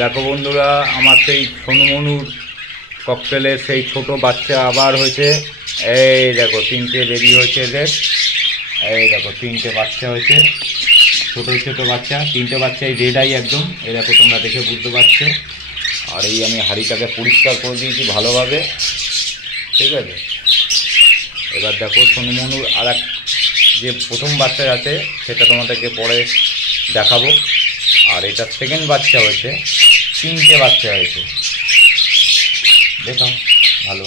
দেখো বন্ধুরা, আমার সেই সোনমনুর ককটেলের সেই ছোট বাচ্চা আবার হয়েছে। এই দেখো তিনটে বেবি হয়েছে এদের। এই দেখো তিনটে বাচ্চা হয়েছে, ছোট ছোট বাচ্চা, তিনটে বাচ্চাই রেড আই একদম। এই দেখো তোমরা দেখে বুঝতে পারছো। আর এই আমি হাঁড়িটাকে পরিষ্কার করে দিয়েছি ভালোভাবে, ঠিক আছে। এবার দেখো সোনমনুর আর এক যে প্রথম বাচ্চা আছে সেটা তোমাদেরকে পরে দেখাবো। আর এটা সেকেন্ড বাচ্চা হয়েছে, তিনটে বাচ্চা হয়েছে, দেখো ভালো।